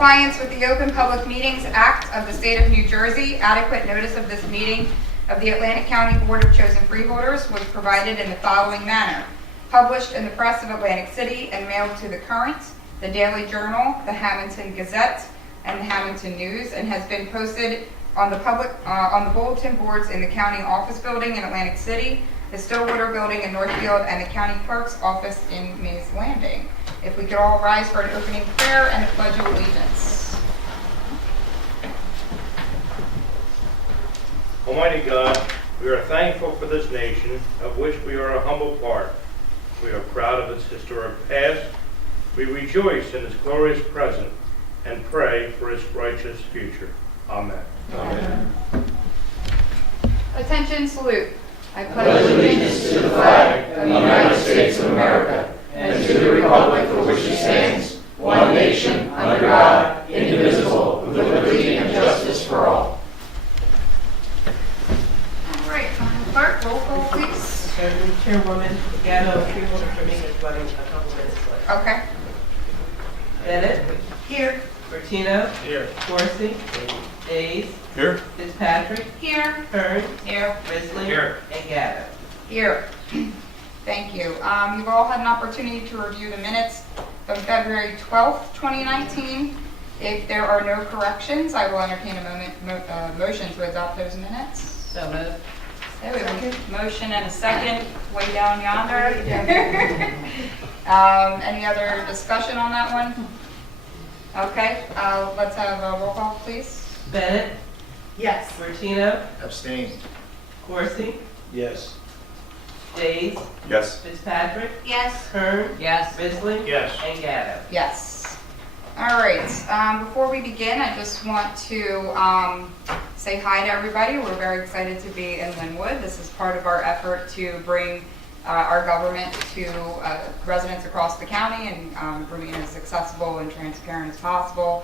compliance with the Open Public Meetings Act of the State of New Jersey, adequate notice of this meeting of the Atlantic County Board of Chosen Freeholders was provided in the following manner. Published in the Press of Atlantic City and mailed to the Current, the Daily Journal, the Hamilton Gazette, and the Hamilton News, and has been posted on the bulletin boards in the county office building in Atlantic City, the Stillwater building in Northfield, and the county clerk's office in Mays Landing. If we could all rise for an opening prayer and a pledge of allegiance. Almighty God, we are thankful for this nation, of which we are a humble part. We are proud of its historic past. We rejoice in its glorious present and pray for its righteous future. Amen. Amen. Attention, salute. I pledge allegiance to the flag of the United States of America and to the republic for which it stands, one nation, under God, indivisible, with liberty and justice for all. All right, Madam Clerk, roll call, please. Chairwoman Gatto, Freeholder Meeting is running a couple minutes late. Okay. Bennett? Here. Bertino? Here. Corsi? Days? Here. Fitzpatrick? Here. Kern? Here. Risley? Here. And Gatto. Here. Thank you. You've all had an opportunity to review the minutes from February 12th, 2019. If there are no corrections, I will entertain a motion to adopt those minutes. So moved. Okay, we have a motion and a second way down yonder. Any other discussion on that one? Okay, let's have a roll call, please. Bennett? Yes. Bertino? Abstain. Corsi? Yes. Days? Yes. Fitzpatrick? Yes. Kern? Yes. Risley? Yes. And Gatto. Yes. All right. Before we begin, I just want to say hi to everybody. We're very excited to be in Linwood. This is part of our effort to bring our government to residents across the county and remain as accessible and transparent as possible.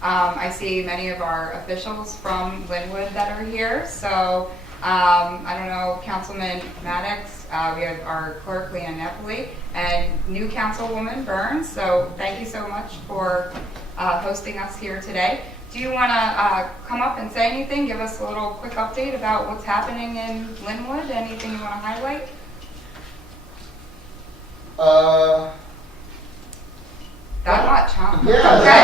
I see many of our officials from Linwood that are here. So I don't know, Councilman Maddox, we have our clerk, Leanne Nepoli, and new Councilwoman Burns. So thank you so much for hosting us here today. Do you want to come up and say anything? Give us a little quick update about what's happening in Linwood? Anything you want to highlight? That much, huh? Yeah. Okay.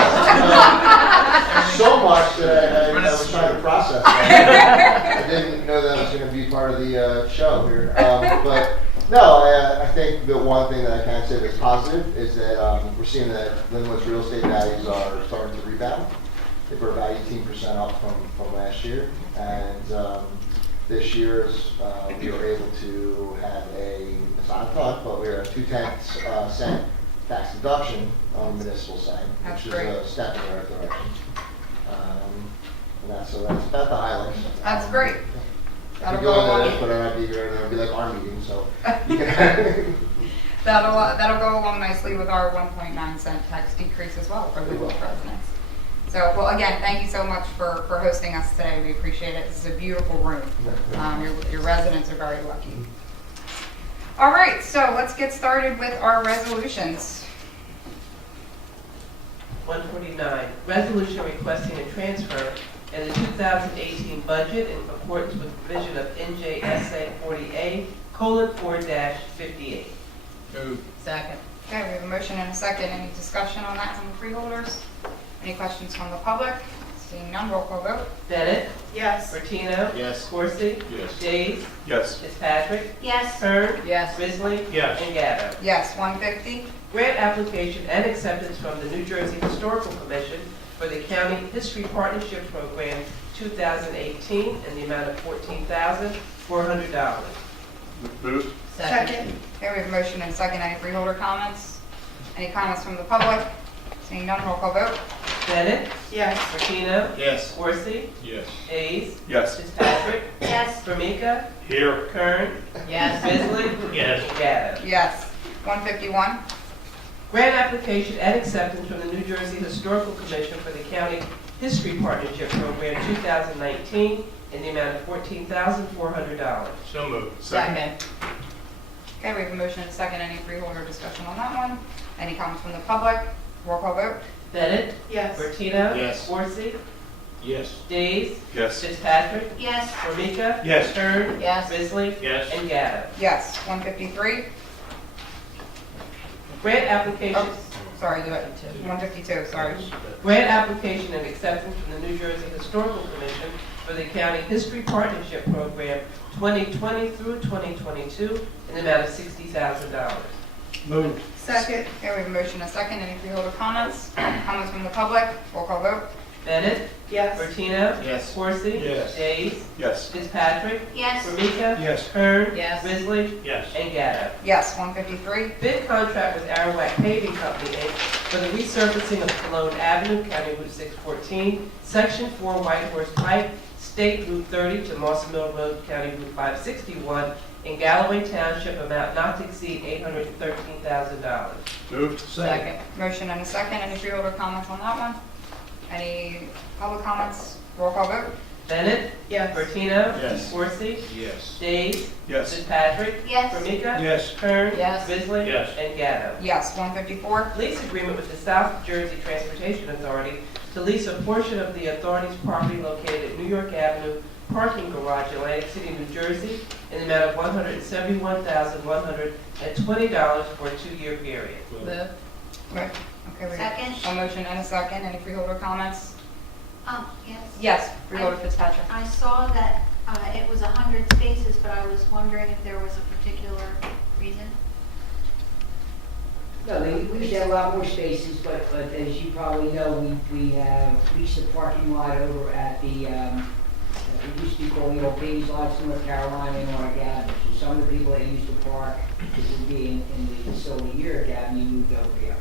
So much that I was trying to process that. I didn't know that was going to be part of the show here. But no, I think the one thing that I can say that's positive is that we're seeing that Linwood's real estate values are starting to rebound. They were about 18% up from last year. And this year we were able to have it's not a ton, but we were at 2/10 cent tax deduction on the municipal side, which is a step in the right direction. And that's about the highlights. That's great. That'll go along. But I'd be here, and it'll be like our meeting, so. That'll go along nicely with our 1.9 cent tax decrease as well for Linwood residents. So, well, again, thank you so much for hosting us today. We appreciate it. This is a beautiful room. Your residents are very lucky. All right, so let's get started with our resolutions. 149, resolution requesting a transfer in the 2018 budget in accordance with provision of NJSA 40A:4-58. Move. Second. Okay, we have a motion and a second. Any discussion on that from the freeholders? Any questions from the public? Seeing none, roll call vote. Bennett? Yes. Bertino? Yes. Corsi? Yes. Days? Yes. Fitzpatrick? Yes. Kern? Yes. Risley? Yes. And Gatto. Yes, 150. Grant application and acceptance from the New Jersey Historical Commission for the County History Partnership Program 2018 in the amount of $14,400. Moved. Second. Okay, we have a motion and a second. Any freeholder comments? Any comments from the public? Seeing none, roll call vote. Bennett? Yes. Bertino? Yes. Corsi? Yes. Days? Yes. Fitzpatrick? Yes. Formica? Here. Kern? Yes. Risley? Yes. And Gatto. Yes. 151. Grant application and acceptance from the New Jersey Historical Commission for the County History Partnership Program 2019 in the amount of $14,400. So moved. Second. Okay, we have a motion and a second. Any freeholder discussion on that one? Any comments from the public? Roll call vote. Bennett? Yes. Bertino. Yes. Corsi. Yes. Days. Yes. Fitzpatrick. Yes. Formica. Yes. Kern. Yes. Bisley. Yes. And Gatto. Yes. 153. Grant application. Oh, sorry, do it. 152, sorry. Grant application and acceptance from the New Jersey Historical Commission for the County History Partnership Program 2020 through 2022 in the amount of $60,000. Moved. Second. Okay, we have a motion and a second. Any freeholder comments? Comments from the public? Roll call vote. Bennett. Yes. Bertino. Yes. Corsi. Yes. Days. Yes. Fitzpatrick. Yes. Formica. Yes. Kern. Yes. Bisley. Yes. And Gatto. Yes. 153. Bid contract with Arawak Paving Company, Inc. for the resurfacing of Cologne Avenue, County Route 614, Section 4 White Horse Pike, State Route 30 to Moss Mill Road, County Route 561, in Galloway Township, amount not to exceed $813,000. Moved. Second. Motion and a second. Any freeholder comments on that one? Any public comments? Roll call vote. Bennett. Yes. Bertino. Yes. Corsi. Yes. Days. Yes. Fitzpatrick. Yes. Formica. Yes. Kern. Yes. Bisley. Yes. And Gatto. Yes. 154. Lease agreement with the South Jersey Transportation Authority to lease a portion of the authority's property located at New York Avenue parking garage, Atlantic City, New Jersey, in the amount of $171,120 for a 2-year period. Move. Right. Okay, we have Second. a motion and a second. Any freeholder comments? Yes. Yes. Freeholder Fitzpatrick. I saw that it was 100 spaces, but I was wondering if there was a particular reason. No, we used to have a lot more spaces, but as you probably know, we have leased a parking lot over at the, it used to be called the old Bays Lots, North Carolina, and Orange Avenue. So some of the people that used to park, which would be in the facility here at Avenue, moved over here.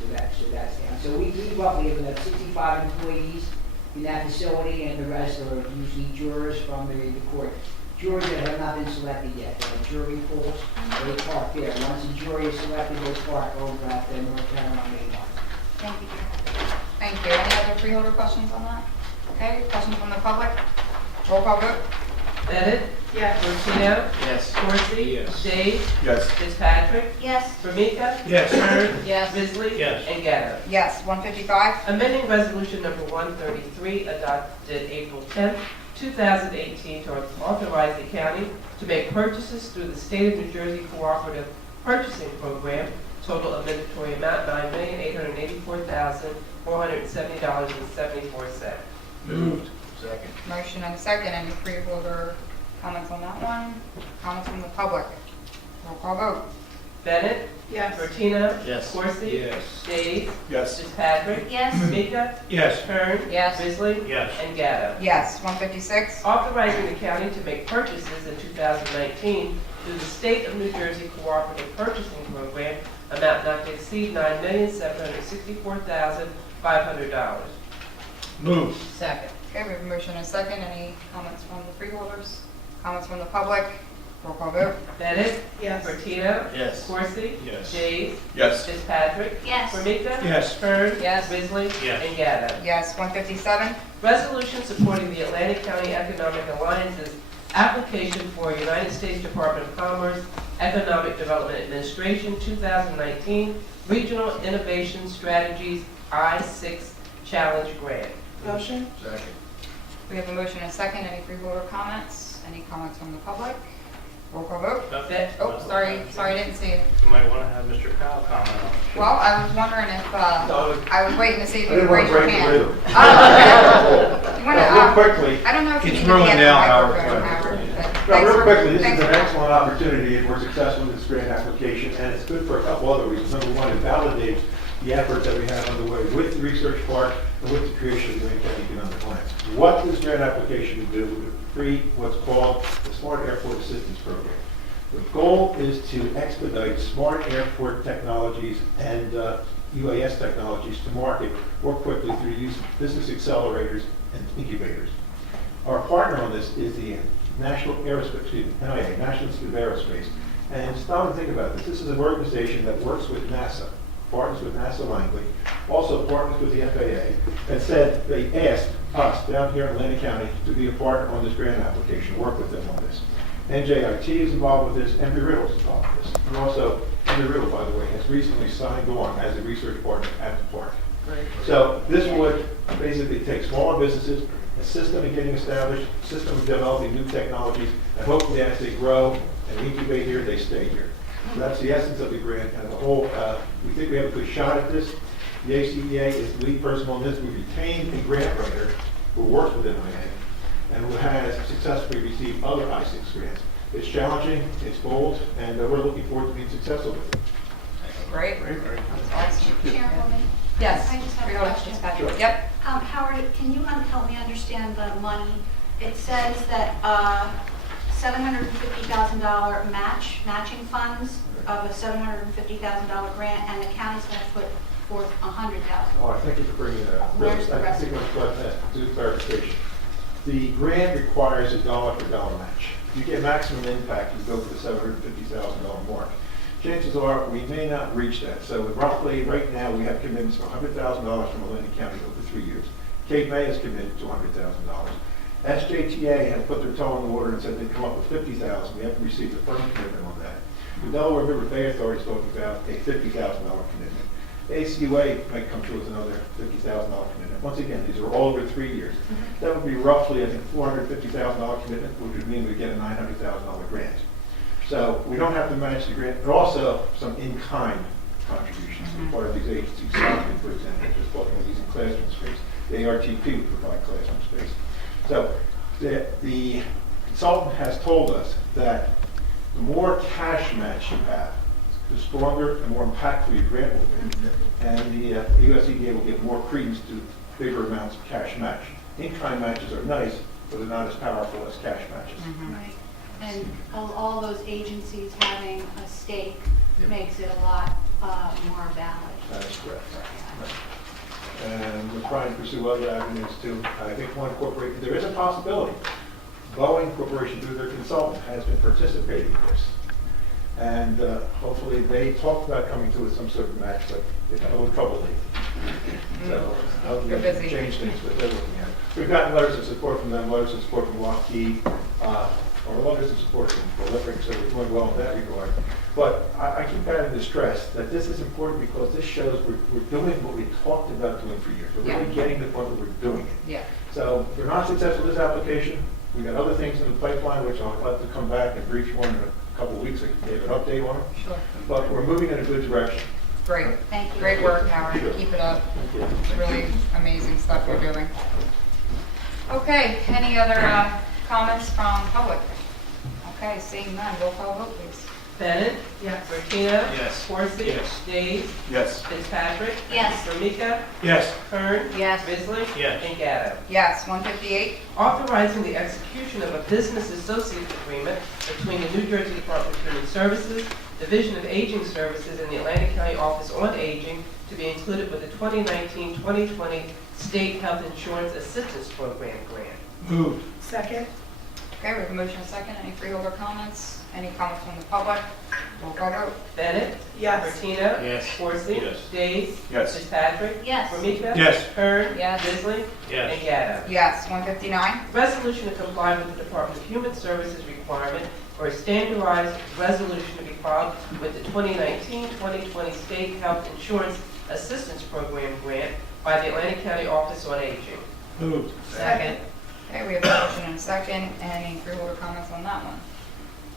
So that's down. So we roughly have about 65 employees in that facility, and the rest are usually jurors from the court. Jurors that have not been selected yet. They have jury pools, they park there. Once a jury is selected, they park over at the North Carolina Main Line. Thank you. Thank you. Any other freeholder questions on that? Okay, questions from the public? Roll call vote. Bennett. Yes. Bertino. Yes. Corsi. Yes. Days. Yes. Fitzpatrick. Yes. Formica. Yes. Kern. Yes. Bisley. Yes. And Gatto. Yes. 155. Amending Resolution Number 133, adopted April 10, 2018, to authorize the county to make purchases through the State of New Jersey Cooperative Purchasing Program. Total mandatory amount $9,884,470.74. Moved. Second. Motion and a second. Any freeholder comments on that one? Comments from the public? Roll call vote. Bennett. Yes. Bertino. Yes. Corsi. Yes. Days. Yes. Fitzpatrick. Yes. Formica. Yes. Kern. Yes. Bisley. Yes. And Gatto. Yes. 156. Authorizing the county to make purchases in 2019 through the State of New Jersey Cooperative Purchasing Program, amount not to exceed $9,764,500. Moved. Second. Okay, we have a motion and a second. Any comments from the freeholders? Comments from the public? Roll call vote. Bennett. Yes. Bertino. Yes. Corsi. Yes. Days. Yes. Fitzpatrick. Yes. Formica. Yes. Kern. Yes. Bisley. Yes. And Gatto. Yes. 157. Resolution supporting the Atlantic County Economic Alliance's application for United States Department of Commerce Economic Development Administration 2019 Regional Innovation Strategies I-6 Challenge Grant. Motion. Second. We have a motion and a second. Any freeholder comments? Any comments from the public? Roll call vote. Oh, sorry, I didn't see it. You might want to have Mr. Kyle comment on it. Well, I was wondering if, I was waiting to see if I you didn't could want raise to your break the hand. rhythm. Oh, okay. You wanna, Real quickly, I don't know if you It's need to be ruined at the now, microphone, Howard. Howard, but no, thanks real for- quickly, this is thanks an for- excellent opportunity if we're successful in this grant application, and it's good for a couple other reasons. Number one, it validates the effort that we have underway with the research park and with the creation of the Grant County Economic Alliance. What this grant application would do would create what's called the Smart Airport Assistance Program. The goal is to expedite smart airport technologies and UAS technologies to market more quickly through the use of business accelerators and incubators. Our partner on this is the National Institute of Aerospace. And stop and think about this. This is an organization that works with NASA, partners with NASA Langley, also partners with the FAA, and said they asked us down here in Atlantic County to be a partner on this grant application, work with them on this. NJIT is involved with this, Embry-Riddle is involved with this. And also, Embry-Riddle, by the way, has recently signed on as a research partner at the park. Great. So this would basically take smaller businesses, assist them in getting established, assist them in developing new technologies, and hopefully as they grow and incubate here, they stay here. So that's the essence of the grant, and the whole, we think we have a good shot at this. The ACEA is the lead person on this. We retained a grant writer who works within IA and who has successfully received other I-6 grants. It's challenging, it's bold, and we're looking forward to being successful with it. Great. That's awesome. Chairwoman? Yes. I just have a Freeholder question. Fitzpatrick. Yep. Howard, can you help me understand the money? It says that $750,000 matching funds of a $750,000 grant, and the county's going to put forth $100,000. Oh, thank you for bringing that up. Where's the rest? I think let's do clarification. The grant requires a dollar for dollar match. If you get maximum impact, you go for the $750,000 mark. Chances are we may not reach that. So roughly, right now, we have commitments for $100,000 from Atlantic County over 3 years. Cape May has committed to $100,000. SJTA has put their toe in the water and said they'd come up with $50,000. We have to receive a firm commitment on that. The Delaware River Bay Authority is talking about a $50,000 commitment. The ACUA might come through with another $50,000 commitment. Once again, these are all over 3 years. That would be roughly, I think, $450,000 commitment, which would mean we get a $900,000 grant. So we don't have to match the grant, but also some in-kind contributions from part of these agencies. Stockton, for example, just talking about using classroom space. The ARTP would provide classroom space. So the consultant has told us that the more cash match you have, the stronger and more impactful your grant will be. And the USEDA will give more credence to bigger amounts of cash match. In-kind matches are nice, but they're not as powerful as cash matches. Right. And all those agencies having a stake makes it a lot more valid. That is correct. And we're trying to pursue other avenues too. I think one corporation, there is a possibility. Boeing Corporation, through their consultant, has been participating in this. And hopefully they talked about coming to some sort of match, but they've had a little trouble lately. So hopefully They're they busy. can change things, but they're looking at it. We've gotten letters of support from them, letters of support from Lockheed, or letters of support from Prolific, so we're doing well in that regard. But I keep having to stress that this is important because this shows we're doing what we talked about doing for years. We're really getting to the point where we're doing it. Yeah. So if we're not successful with this application, we've got other things in the pipeline, which I'll have to come back and brief you on in a couple of weeks. I can give an update on them. Sure. But we're moving in a good direction. Great. Thank you. Great work, Howard. Keep it up. It's really amazing stuff you're doing. Okay, any other comments from public? Okay, seeing none, roll call vote, please. Bennett? Yes. Martina? Yes. Corsi? Yes. Days? Yes. Fitzpatrick? Yes. Ramika? Yes. Kern? Yes. Bisley? Yes. And Gatto. Yes, 158. Authorizing the execution of a business associates agreement between the New Jersey Department of Human Services, Division of Aging Services, and the Atlantic County Office on Aging to be included with the 2019-2020 State Health Insurance Assistance Program grant. Moved. Second. Okay, we have a motion and a second. Any freeholder comments? Any comments from the public? Roll call vote. Bennett? Yes. Martina? Yes. Corsi? Yes. Days? Yes. Fitzpatrick? Yes. Ramika? Yes. Kern? Yes. Bisley? Yes. And Gatto. Yes, 159. Resolution to comply with the Department of Human Services requirement for a standardized resolution to be filed with the 2019-2020 State Health Insurance Assistance Program grant by the Atlantic County Office on Aging. Moved. Second. Okay, we have a motion and a second. Any freeholder comments on that one?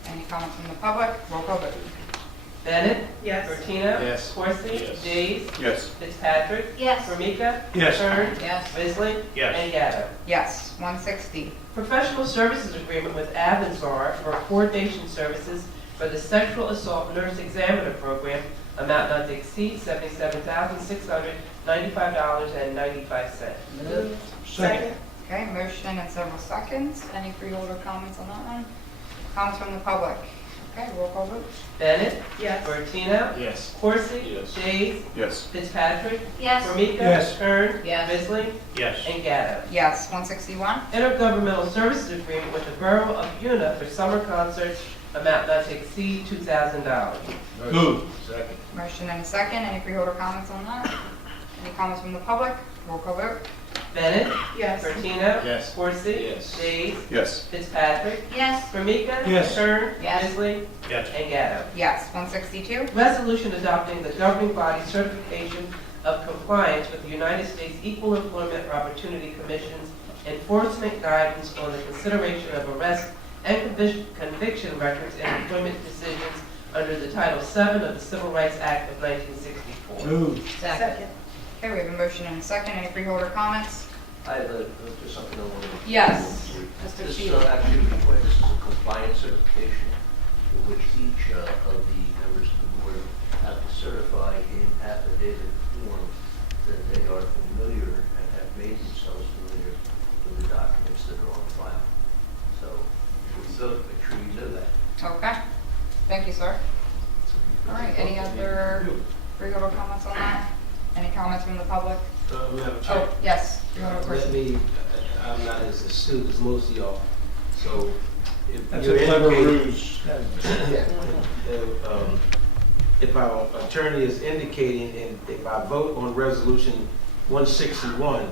Any comments from the public? Roll call vote. Bennett? Yes. Martina? Yes. Corsi? Yes. Days? Yes. Fitzpatrick? Yes. Ramika? Yes. Kern? Yes. Bisley? Yes. And Gatto. Yes, 160. Professional services agreement with Avanzar for coordination services for the sexual assault nurse examiner program, amount not to exceed $77,695.95. Moved. Second. Okay, motion and several seconds. Any freeholder comments on that one? Comments from the public? Okay, roll call vote. Bennett? Yes. Martina? Yes. Corsi? Yes. Days? Yes. Fitzpatrick? Yes. Ramika? Yes. Kern? Yes. Bisley? Yes. And Gatto. Yes, 161. Intergovernmental services agreement with the Borough of Una for summer concerts, amount not to exceed $2,000. Moved. Second. Motion and a second. Any freeholder comments on that? Any comments from the public? Roll call vote. Bennett? Yes. Martina? Yes. Corsi? Yes. Days? Yes. Fitzpatrick? Yes. Ramika? Yes. Kern? Yes. Bisley? Yes. And Gatto. Yes, 162. Resolution adopting the governing body certification of compliance with the United States Equal Employment Opportunity Commission's enforcement guidance on the consideration of arrest and conviction records and employment decisions under the Title VII of the Civil Rights Act of 1964. Move. Second. Okay, we have a motion and a second. Any freeholder comments? I have just something I want to. Yes. Mr. This Sheehan. actually requires a compliance certification for which each of the members of the board have to certify in affidavit form that they are familiar and have made themselves familiar with the documents that are on file. So make sure you know that. Okay. Thank you, sir. All right, any other freeholder comments on that? Any comments from the public? Madam Chair, Oh, yes. Freeholder let person. me, I'm not as astute as most of y'all, so if That's you're a clever indicating, ruse. if our attorney is indicating, and if I vote on resolution 161,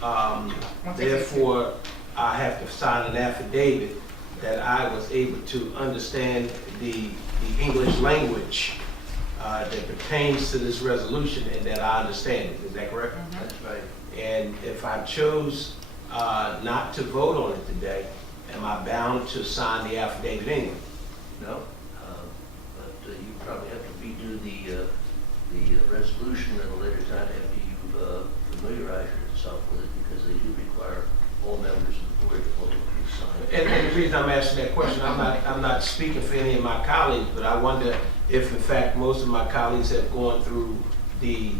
162. therefore I have to sign an affidavit that I was able to understand the English language that pertains to this resolution and that I understand it. Is that correct? That's right. And if I chose not to vote on it today, am I bound to sign the affidavit anyway? No, but you probably have to redo the resolution at a later time after you familiarize yourself with it, because they do require all members of the board to publicly sign. And the reason I'm asking that question, I'm not speaking for any of my colleagues, but I wonder if in fact most of my colleagues have gone through the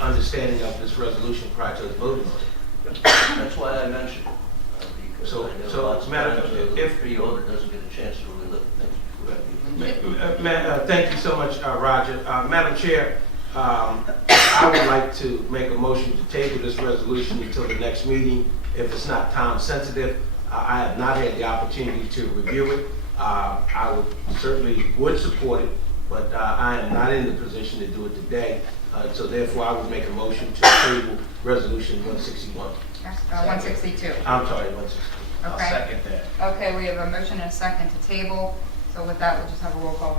understanding of this resolution prior to us voting on it. That's why I mentioned it, because So- I know so, lots of Madam, times the if- freeholder doesn't get a chance to really look at things before that. Thank you so much, Roger. Madam Chair, I would like to make a motion to table this resolution until the next meeting. If it's not time sensitive, I have not had the opportunity to review it. I would certainly would support it, but I am not in the position to do it today. So therefore, I would make a motion to table resolution 161. 162. I'm sorry, 160. I'll Okay. second that. Okay, we have a motion and a second to table. So with that, we'll just have a roll call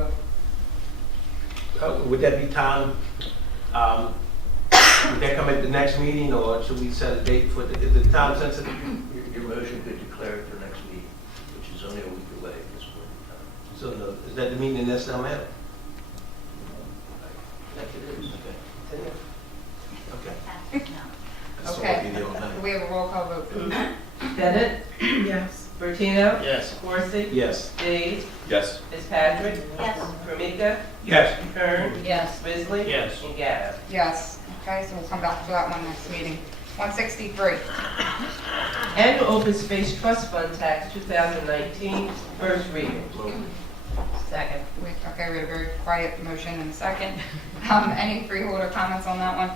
vote. Would that be time? Would that come at the next meeting, or should we set a date for the, is it time sensitive? Your motion could declare it for next meeting, which is only a week away at this point in time. So is that the meeting that's now matter? I think it is. Okay. Okay. So I'll be there on that. We have a roll call vote. Bennett? Yes. Bertino? Yes. Corsi? Yes. Days? Yes. Fitzpatrick? Yes. Formika? Yes. Kern? Yes. Risley? Yes. And Gatto. Yes. Okay, so we'll come back to that one next meeting. 163. Annual Open Space Trust Fund Tax 2019, first reading. Second. Okay, we had a very quiet motion and a second. Any freeholder comments on that one?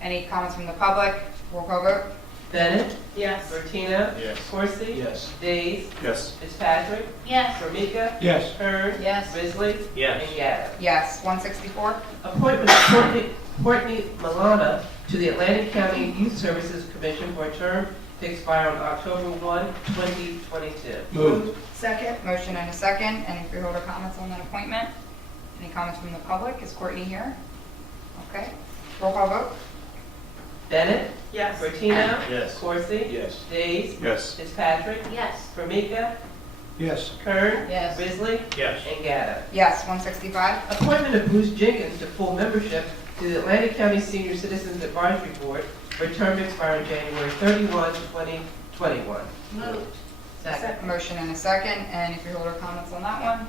Any comments from the public? Roll call vote. Bennett? Yes. Bertino? Yes. Corsi? Yes. Days? Yes. Fitzpatrick? Yes. Formika? Yes. Kern? Yes. Risley? Yes. And Gatto. Yes. 164. Appointment of Courtney Milana to the Atlantic County Youth Services Commission for a term to expire on October 1, 2022. Move. Second. Motion and a second. Any freeholder comments on that appointment? Any comments from the public? Is Courtney here? Okay. Roll call vote. Bennett? Yes. Bertino? Yes. Corsi? Yes. Days? Yes. Fitzpatrick? Yes. Formika? Yes. Kern? Yes. Risley? Yes. And Gatto. Yes. 165. Appointment of Bruce Jenkins to full membership to the Atlantic County Senior Citizens Advisory Board for a term to expire on January 31, 2021. Moved. Second. Motion and a second. Any freeholder comments on that one?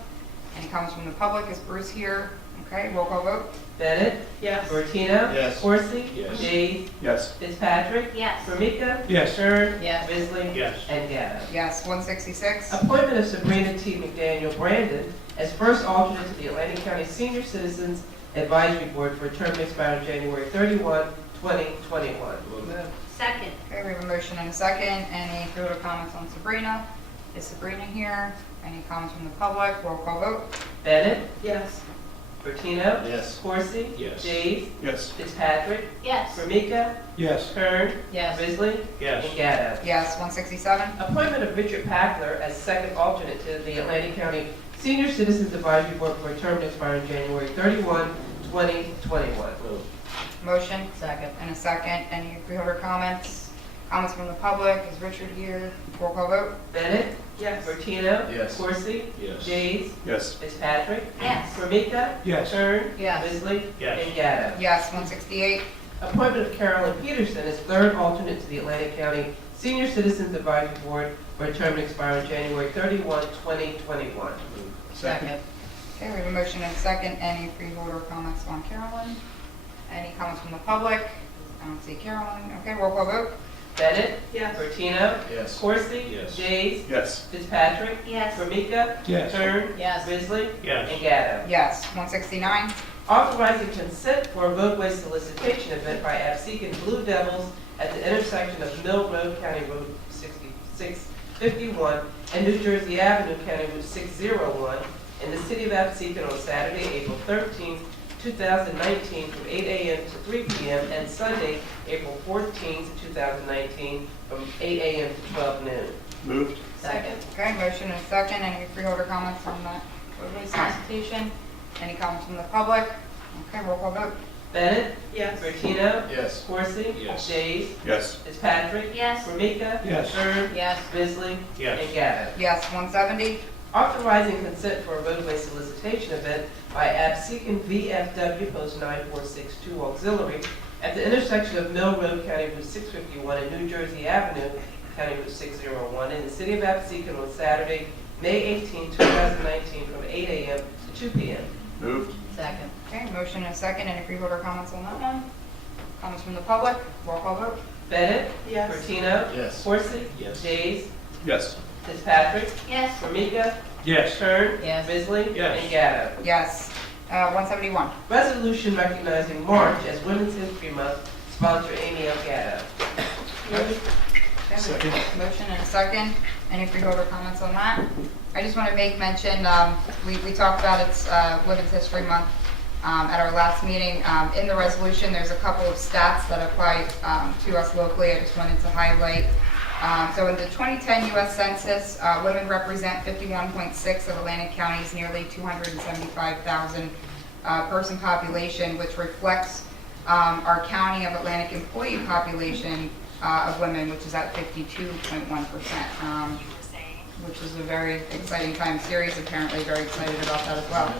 Any comments from the public? Is Bruce here? Okay. Roll call vote. Bennett? Yes. Bertino? Yes. Corsi? Yes. Days? Yes. Fitzpatrick? Yes. Formika? Yes. Kern? Yes. Risley? Yes. And Gatto. Yes. 166. Appointment of Sabrina T. McDaniel Brandon as first alternate to the Atlantic County Senior Citizens Advisory Board for a term to expire on January 31, 2021. Second. Okay, we have a motion and a second. Any freeholder comments on Sabrina? Is Sabrina here? Any comments from the public? Roll call vote. Bennett? Yes. Bertino? Yes. Corsi? Yes. Days? Yes. Fitzpatrick? Yes. Formika? Yes. Kern? Yes. Risley? Yes. And Gatto. Yes. 167. Appointment of Richard Packler as second alternate to the Atlantic County Senior Citizens Advisory Board for a term to expire on January 31, 2021. Motion Second. and a second. Any freeholder comments? Comments from the public? Is Richard here? Roll call vote. Bennett? Yes. Bertino? Yes. Coursey? Yes. Jays? Yes. Fitzpatrick? Yes. Formica? Yes. Kern? Yes. Bisley? Yes. And Gatto. Yes. 168. Appointment of Carolyn Peterson as third alternate to the Atlantic County Senior Citizens Advisory Board for a term to expire on January 31, 2021. Second. Okay, we have a motion and a second. Any freeholder comments on Carolyn? Any comments from the public? I don't see Carolyn. Okay, roll call vote. Bennett? Yes. Bertino? Yes. Coursey? Yes. Jays? Yes. Fitzpatrick? Yes. Formica? Yes. Kern? Yes. Bisley? Yes. And Gatto. Yes. 169. Authorizing consent for a roadway solicitation event by Absecon Blue Devils at the intersection of Mill Road, County Road 6651, and New Jersey Avenue, County Route 601, in the city of Absecon on Saturday, April 13th, 2019, from 8 a.m. to 3 p.m., and Sunday, April 14th, 2019, from 8 a.m. to 12 noon. Moved. Second. Okay, motion and a second. Any freeholder comments on that roadway solicitation? Any comments from the public? Okay, roll call vote. Bennett? Yes. Bertino? Yes. Coursey? Yes. Jays? Yes. Fitzpatrick? Yes. Formica? Yes. Kern? Yes. Bisley? Yes. And Gatto. Yes. 170. Authorizing consent for a roadway solicitation event by Absecon VFW Post 9462 Auxiliary at the intersection of Mill Road, County Route 651, and New Jersey Avenue, County Route 601, in the city of Absecon on Saturday, May 18, 2019, from 8 a.m. to 2 p.m. Moved. Second. Okay, motion and a second. Any freeholder comments on that one? Comments from the public? Roll call vote. Bennett? Yes. Bertino? Yes. Coursey? Yes. Jays? Yes. Fitzpatrick? Yes. Formica? Yes. Kern? Yes. Bisley? Yes. And Gatto. Yes. 171. Resolution recognizing March as Women's History Month, sponsor Amy L. Gatto. Okay, Second. motion and a second. Any freeholder comments on that? I just want to make mention, we talked about it's Women's History Month at our last meeting. In the resolution, there's a couple of stats that apply to us locally. I just wanted to highlight. So in the 2010 U.S. Census, women represent 51.6 of Atlantic County's nearly 275,000 person population, which reflects our county of Atlantic employee population of women, which is at 52.1%, which is a very exciting time. Series apparently very excited about that as well.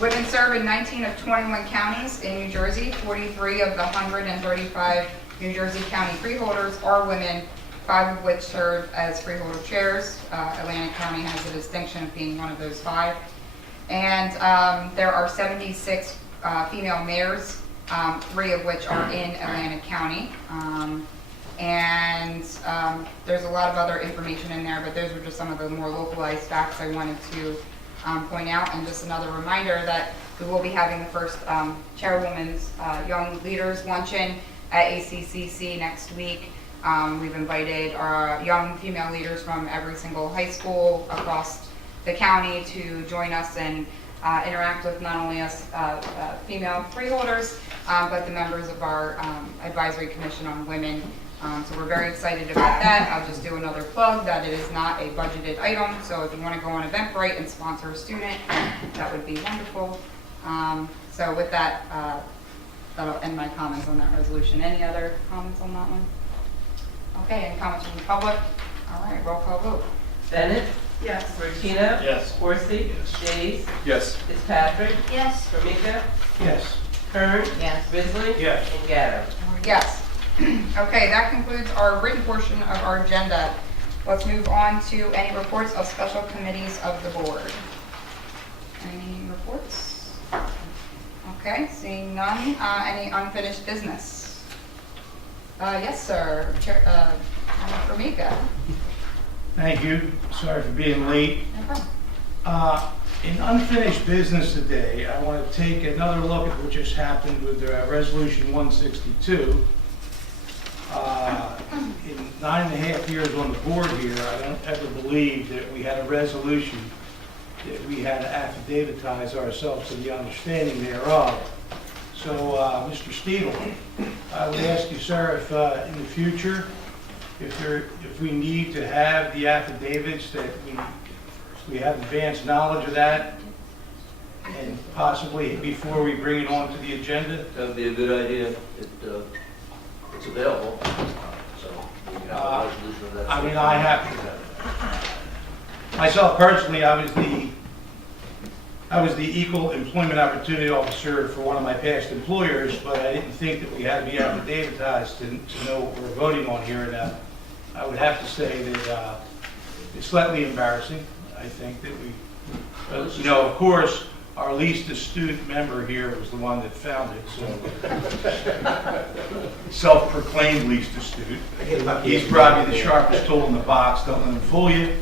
Women serve in 19 of 21 counties in New Jersey. 43 of the 135 New Jersey County freeholders are women, 5 of which serve as freeholder chairs. Atlantic County has the distinction of being one of those 5. And there are 76 female mayors, 3 of which are in Atlantic County. There's a lot of other information in there, but those were just some of the more localized facts I wanted to point out. And just another reminder that we will be having the first Chairwoman's Young Leaders Luncheon at ACCC next week. We've invited our young female leaders from every single high school across the county to join us and interact with not only us female freeholders, but the members of our Advisory Commission on Women. So we're very excited about that. I'll just do another plug that it is not a budgeted item, so if you want to go on Eventbrite and sponsor a student, that would be wonderful. So with that, that'll end my comments on that resolution. Any other comments on that one? Okay, any comments from the public? All right, roll call vote. Bennett? Yes. Bertino? Yes. Coursey? Yes. Jays? Yes. Fitzpatrick? Yes. Formica? Yes. Kern? Yes. Bisley? Yes. And Gatto. Yes. Okay, that concludes our written portion of our agenda. Let's move on to any reports of special committees of the board. Any reports? Okay, seeing none. Any unfinished business? Yes, sir. Chair, Formica. Thank you. Sorry for being late. No problem. In unfinished business today, I want to take another look at what just happened with Resolution 162. In 9.5 years on the board here, I don't ever believe that we had a resolution that we had to affidavitize ourselves to the understanding thereof. So, Mr. Steele, I would ask you, sir, if in the future, if we need to have the affidavits, that we have advanced knowledge of that, And possibly before we bring it on to the agenda, That would be a good idea. It's available, so we can have a resolution of that. I mean, I have to. Myself personally, I was the equal employment opportunity officer for one of my past employers, but I didn't think that we had to be affidavitized to know what we're voting on here. And I would have to say that it's slightly embarrassing. I think that we, of course, our least astute member here was the one that found it, so self-proclaimed least astute. He's probably the sharpest tool in the box. Don't let him fool you.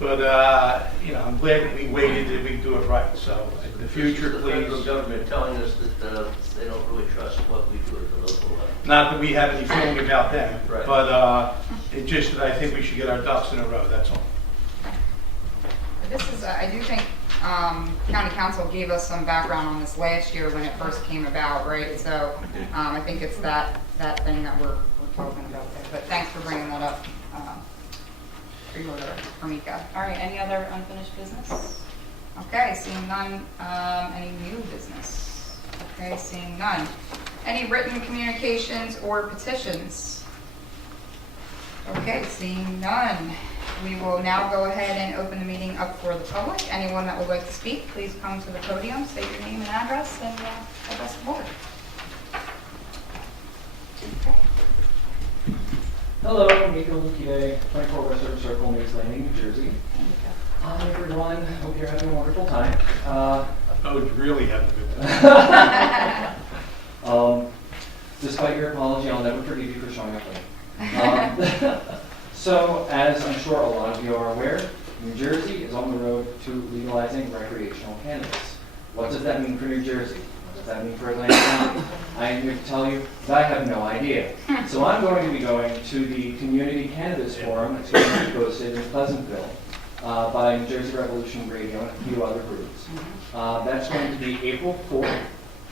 But I'm glad that we waited and we do it right. So in the future, The federal please. government telling us that they don't really trust what we do at the local level. Not that we have any feeling about them, Right. but it's just that I think we should get our ducks in a row. That's all. This is, I do think County Council gave us some background on this last year when it first came about, right? So I think it's that thing that we're talking about there. But thanks for bringing that up, Freeholder Mika. All right, any other unfinished business? Okay, seeing none. Any new business? Okay, seeing none. Any written communications or petitions? Okay, seeing none. We will now go ahead and open the meeting up for the public. Anyone that would like to speak, please come to the podium, state your name and address, and address the board. Okay. Hello, I'm Miko Lukide, 24 West River Circle, Mays Landing, New Jersey. Hi everyone, hope you're having a wonderful time. Oh, really having a good time. Despite your apology, I'll never forgive you for showing up late. So, as I'm sure a lot of you are aware, New Jersey is on the road to legalizing recreational cannabis. What does that mean for New Jersey? What does that mean for Atlantic County? I am here to tell you that I have no idea. So I'm going to be going to the Community Cannabis Forum that's going to be hosted in Pleasantville by New Jersey Revolution Radio and a few other groups. That's going to be April 4th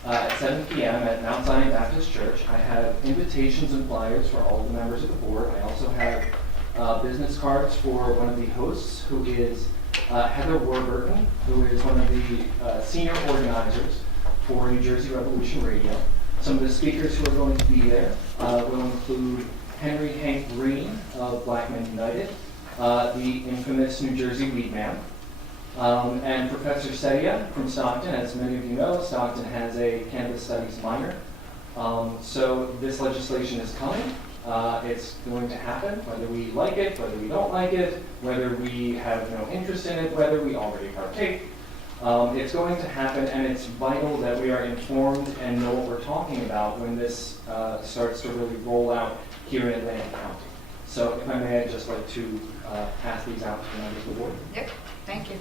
at 7 p.m. at Mount Zion Baptist Church. I have invitations and flyers for all of the members of the board. I also have business cards for one of the hosts, who is Heather Warburton, who is one of the senior organizers for New Jersey Revolution Radio. Some of the speakers who are going to be there will include Henry Hank Green of Black Men United, the infamous New Jersey Weed Man, and Professor Sedia from Stockton. As many of you know, Stockton has a cannabis studies minor. So this legislation is coming. It's going to happen, whether we like it, whether we don't like it, whether we have no interest in it, whether we already partake. It's going to happen, and it's vital that we are informed and know what we're talking about when this starts to really roll out here in Atlantic County. So if I may, I'd just like to pass these out to the members of the board. Yep, thank you.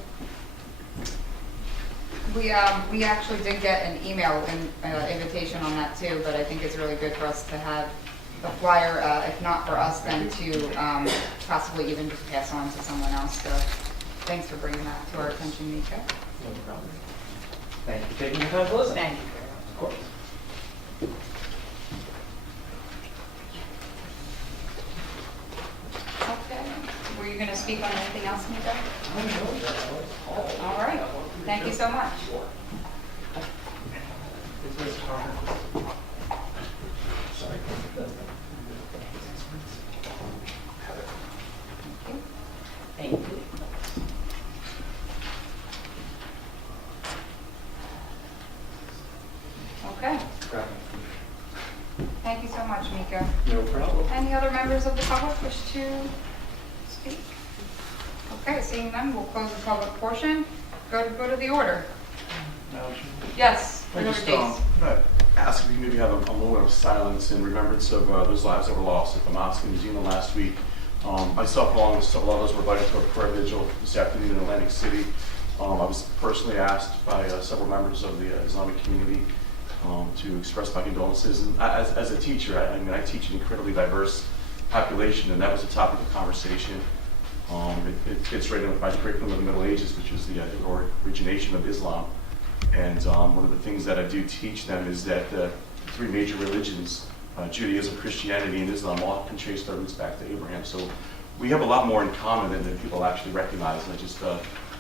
We actually did get an email invitation on that too, but I think it's really good for us to have the flyer, if not for us, then to possibly even just pass on to someone else. So thanks for bringing that to our attention, Mika. No problem. Thank you for taking the time to listen. Thank you. Of course. Okay. Were you going to speak on anything else, Mika? All right. Thank you so much. Thank you. Okay. Thank you so much, Mika. No problem. Any other members of the public wish to speak? Okay, seeing none, we'll close the public portion. Go to the order. Yes. I just ask if you maybe have a moment of silence in remembrance of those lives that were lost at the mosque in New Zealand last week. Myself, along with several others, were invited to a prayer vigil this afternoon in Atlantic City. I was personally asked by several members of the Islamic community to express my condolences. And as a teacher, I teach an incredibly diverse population, and that was the topic of conversation. It fits right in with my curriculum of the Middle Ages, which is the origination of Islam. And one of the things that I do teach them is that the three major religions, Judaism, Christianity, and Islam, all can trace their roots back to Abraham. So we have a lot more in common than people actually recognize. And I just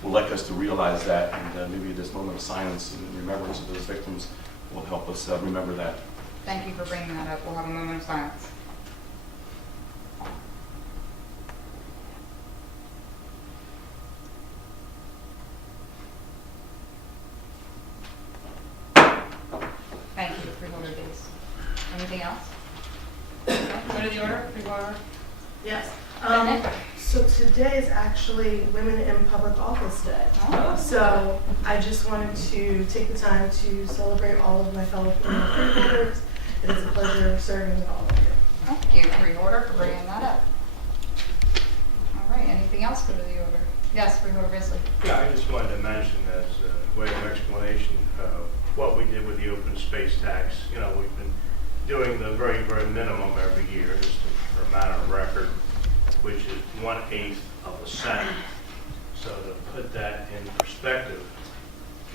would like us to realize that, and maybe this moment of silence and remembrance of those victims will help us remember that. Thank you for bringing that up. We'll have a moment of silence. Thank you, Freeholder Days. Anything else? Okay, go to the order, Freeholder. Yes. Minute. So today is actually Women in Public Office Day. Oh. So I just wanted to take the time to celebrate all of my fellow female freeholders. It is a pleasure serving with all of you. Thank you, Freeholder, for bringing that up. All right, anything else go to the order? Yes, Freeholder Risley. Yeah, I just wanted to mention as a way of explanation what we did with the open space tax. You know, we've been doing the very, very minimum every year, just for a matter of record, which is 1/8 of a cent. So to put that in perspective,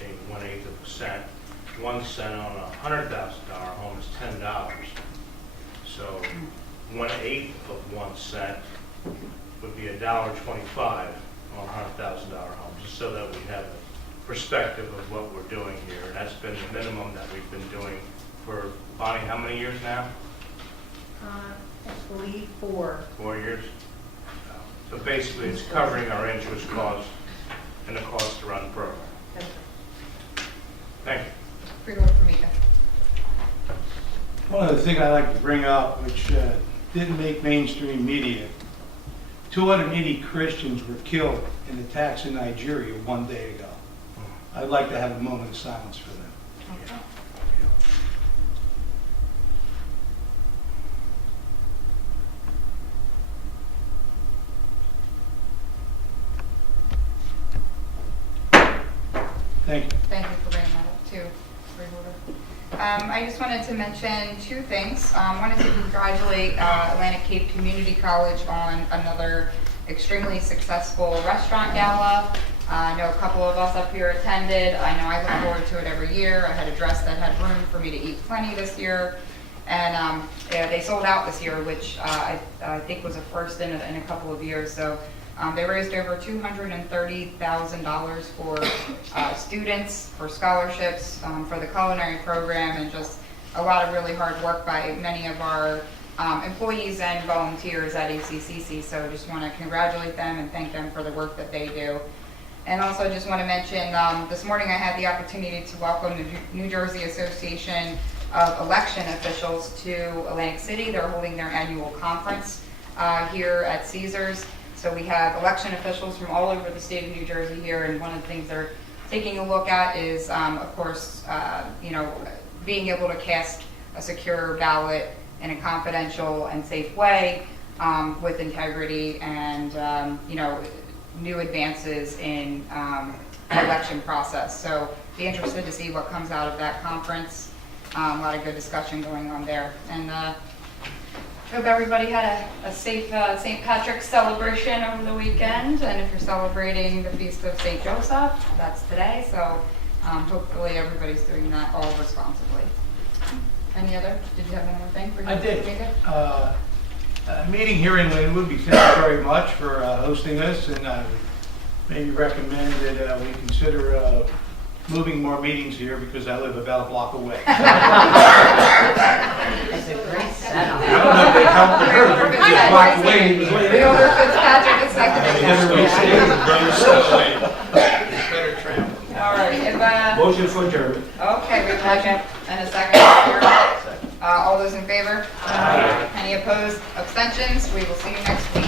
being 1/8 of a cent, 1 cent on a $100,000 home is $10. So 1/8 of 1 cent would be $1.25 on a $100,000 home, just so that we have a perspective of what we're doing here. And that's been the minimum that we've been doing for, Bonnie, how many years now? I believe 4. 4 years? So basically, it's covering our interest costs and the cost to run the program. Thank you. Freeholder Formica. One other thing I'd like to bring up, which didn't make mainstream media, 280 Christians were killed in attacks in Nigeria one day ago. I'd like to have a moment of silence for them. Okay. Thank you. Thank you for bringing that up too, Freeholder. I just wanted to mention 2 things. Wanted to congratulate Atlantic Cape Community College on another extremely successful restaurant gala. I know a couple of us up here attended. I know I look forward to it every year. I had a dress that had room for me to eat plenty this year. And yeah, they sold out this year, which I think was a first in a couple of years. So they raised over $230,000 for students, for scholarships, for the culinary program, and just a lot of really hard work by many of our employees and volunteers at ACCC. So just want to congratulate them and thank them for the work that they do. And also just want to mention, this morning I had the opportunity to welcome the New Jersey Association of Election Officials to Atlantic City. They're holding their annual conference here at Caesars. So we have election officials from all over the state of New Jersey here, and one of the things they're taking a look at is, of course, being able to cast a secure ballot in a confidential and safe way with integrity and, new advances in election process. So be interested to see what comes out of that conference. A lot of good discussion going on there. And hope everybody had a safe St. Patrick's celebration over the weekend. And if you're celebrating the Feast of St. Joseph, that's today. So hopefully everybody's doing that all responsibly. Any other? Did you have one more thing? I did. Meeting here in Linwood, we thank you very much for hosting this, and maybe recommend that we consider moving more meetings here because I live about a block away. That's a great setup. I don't know if they helped her, but they just walked away. He was waiting. Freeholder Fitzpatrick is seconded. All right. Motion for adjournment. Okay, we have a motion and a second. All those in favor? Aye. Any opposed? Abstentions? We will see you next week.